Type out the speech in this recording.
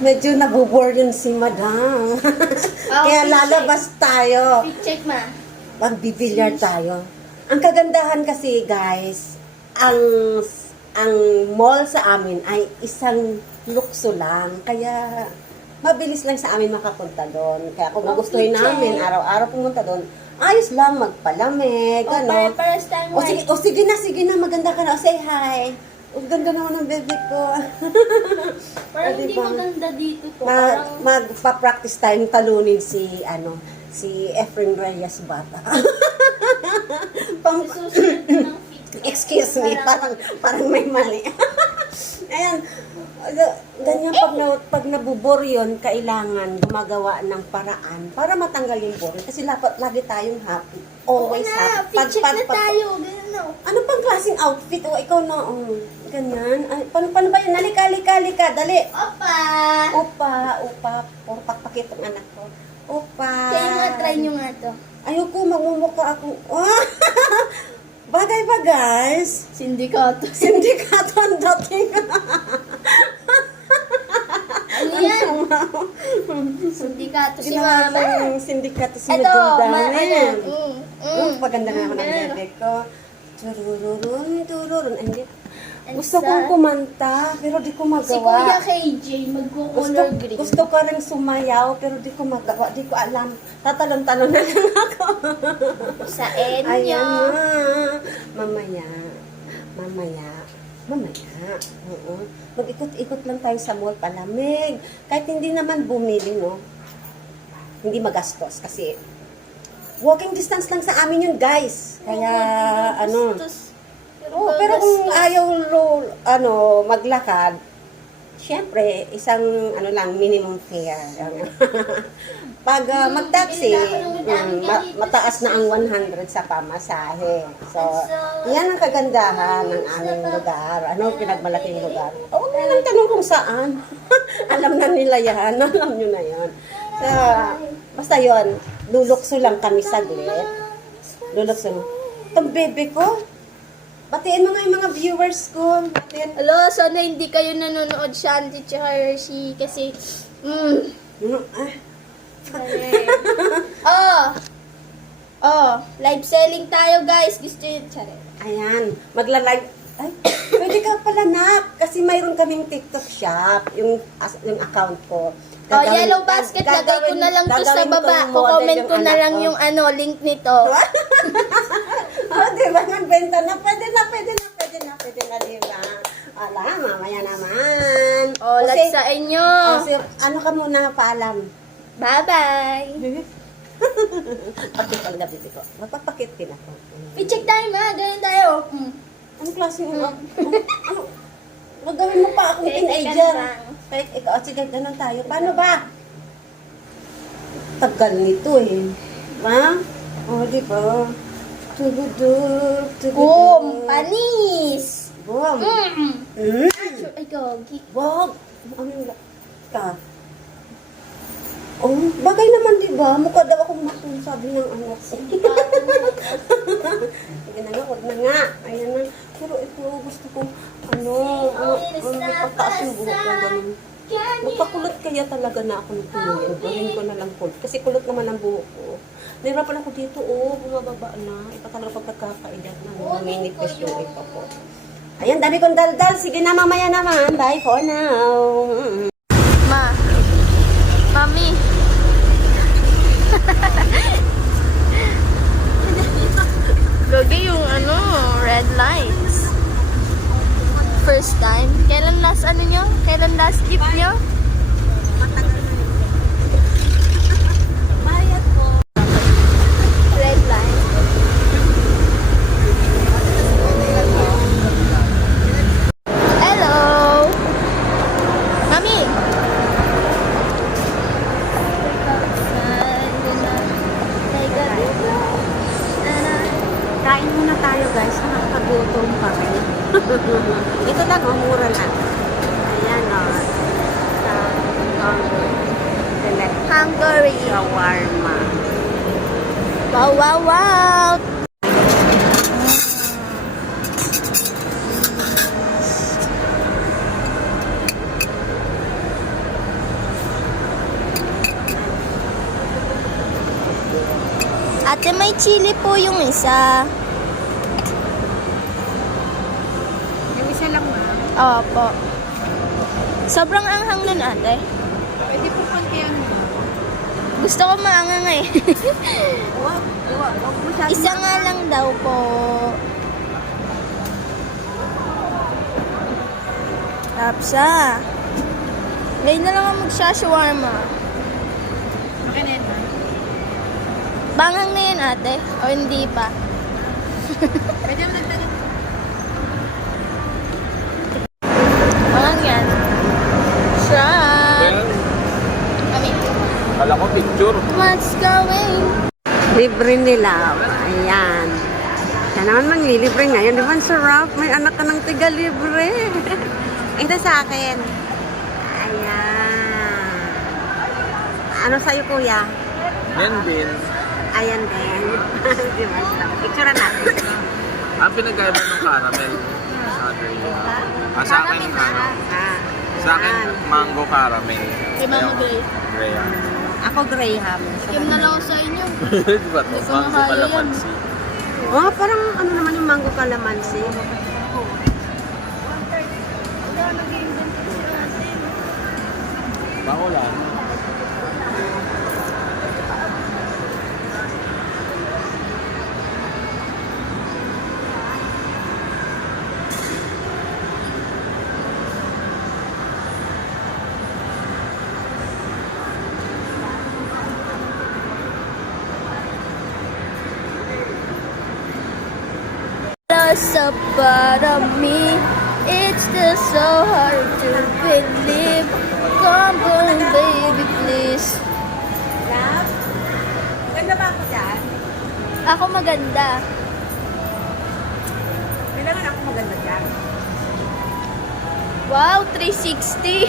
medyo nabubore yun si Madam. Kaya lalabas tayo. Check ma. Magbibilyar tayo. Ang kagandahan kasi, guys, ang mall sa amin ay isang lukso lang. Kaya mabilis lang sa amin makapunta doon. Kaya kung gugustuhin namin araw-araw pumunta doon, ayos lang magpalamig, ano. Pares tayong Sige na, maganda ka na. O, say hi. O, ganda naman ng baby ko. Parang O, hindi diba? maganda dito po. Parang Magpa-practice tayong talunin si Efren Reyes Bata. susunod ng fit. Excuse me, parang may mali. Ayan, ganyan pag nabubor yun, kailangan gumagawa ng paraan para matanggal yung bore. Kasi lagi tayong happy. Always happy. Fit check na tayo. Ganun no. Ano pang klaseng outfit? O, ikaw na, ganyan. Ay, paano ba yun? Halika, dali. Opa. Puro pakpakit ang anak ko. Opa. Kaya nga, try nyo nga to. Ayoko, magmumukha ako. Bagay ba, guys? Sindikato. Sindikato ang dating. Ano yan? Sindikato si Ginawa mama. ng sindikato si Ito, Madam. ano? Paganda naman ang Meron. bebe ko. Tururun. Ay, hindi. And Gusto kong kumanta, pero di ko Si Kuya magawa. KJ, magko-color green. Gusto ko rin sumayaw, pero di ko magawa. Di ko alam. Tatalon-talon na lang ako. Sa Enyo. Ayan na. Mamaya. Oo. Mag-ikot-ikot lang tayo sa mall, palamig. Kahit hindi naman bumili, no? Hindi magastos kasi walking distance lang sa amin yun, guys. Kaya, pero kung ayaw maglakad, syempre, isang minimum fare. Pag mag-taxi, mataas na ang 100 sa pamasahe. So, yan ang kagandahan ng aming lugar. Ano pinagmalaking lugar? Huwag na lang tanong kung saan. Alam na nila yan. Alam nyo na yan. So, basta yun, lulukso lang kami saglit. Lulukso. Itong bebe ko, batiin mo nga yung mga viewers ko. Batiin. Hello, sana hindi kayo nanonood Shanti tsaka Hershey kasi live selling tayo guys. Gusto nyo charet. Ayan, magla-live. Ay, pwede ka pala nak. Kasi mayroon kaming TikTok shop, yung account ko. Yellow basket, lagay ko na lang to sa baba. Comment ko na lang yung link nito. Diba, nagbenta na. Pwede na, diba? Ala, mamaya naman. Let's sa inyo. Ano ka muna, paalam? Bye-bye. Pakit ang labiti ko. Magpapakit din ako. I-check tayo ma, ganyan tayo. Anong klase yung gagawin mo pa akong teenager. Kahit ikaw, sige, ganun tayo. Paano ba? Tagal nito eh. Ma? Di ba? Boom! Panis! Boom! Ay, gogi. Wag! Ano yung ka? Bagay naman, di ba? Mukha daw akong matun, sabi ng anak ko. Sige na nga, wag na nga. Ayan na. Pero ito, gusto ko, pagtaas yung buhok ko, ganun. Magpakulot kaya talaga na ako ng tingin. Gawin ko na lang kulot. Kasi kulot naman ang buhok ko. Nahirapan ako dito, bumababa na. Iba talaga pagkakaedad na. Minipis yung iba ko. Ayan, dami kong daldal. Sige na, mamaya naman. Bye for now. Mami. Gogi yung red lights. First time. Kailan last nyo? Kailan last gift nyo? Bayad po. Red light. Hello! Mami! Kain muna tayo, guys. Nakakagutom pa rin. Ito lang, mura lang. Ayan, Hungary. shawarma. Wow, wow, wow! Ate, may chili po yung isa. Yung isa lang na. Opo. Sobrang anghang nun, ate. Pwede po kontihan mo. Gusto ko maangang eh. Wag masyado. Isa nga lang daw po. Tapsa. Ngayon na lang ako magsha-shawarma. Okay na yan. Bangang na yan, ate? O hindi pa? Pwede mo nagtanong. Bangang yan. Shot. Kami. Kala ko picture. What's going? Libre nila. Ayan. Siya naman manglilibre ngayon. Di ba ang sarap? May anak ka ng tiga-libre. Ito sa akin. Ayan. Ano sa'yo, kuya? Yan din. Ayan din. Di ba? Picture natin. Ang pinagkaiba ng caramel. Sa akin, ano? Ah, Sa akin, mango caramel. Kay Mama Yung Gray. Gray, ah. Ako Graham. Yung na lang ako sa inyo. Di ba to? Hindi ko Mango makaya yan. calamansi. Oh, parang ano naman yung mango calamansi. Bako lang. Sa part of me, it's still so hard to believe. Come on, baby, please. Love? Ganda ba ako dyan? Ako maganda. Kailangan ako maganda dyan. Wow, 360.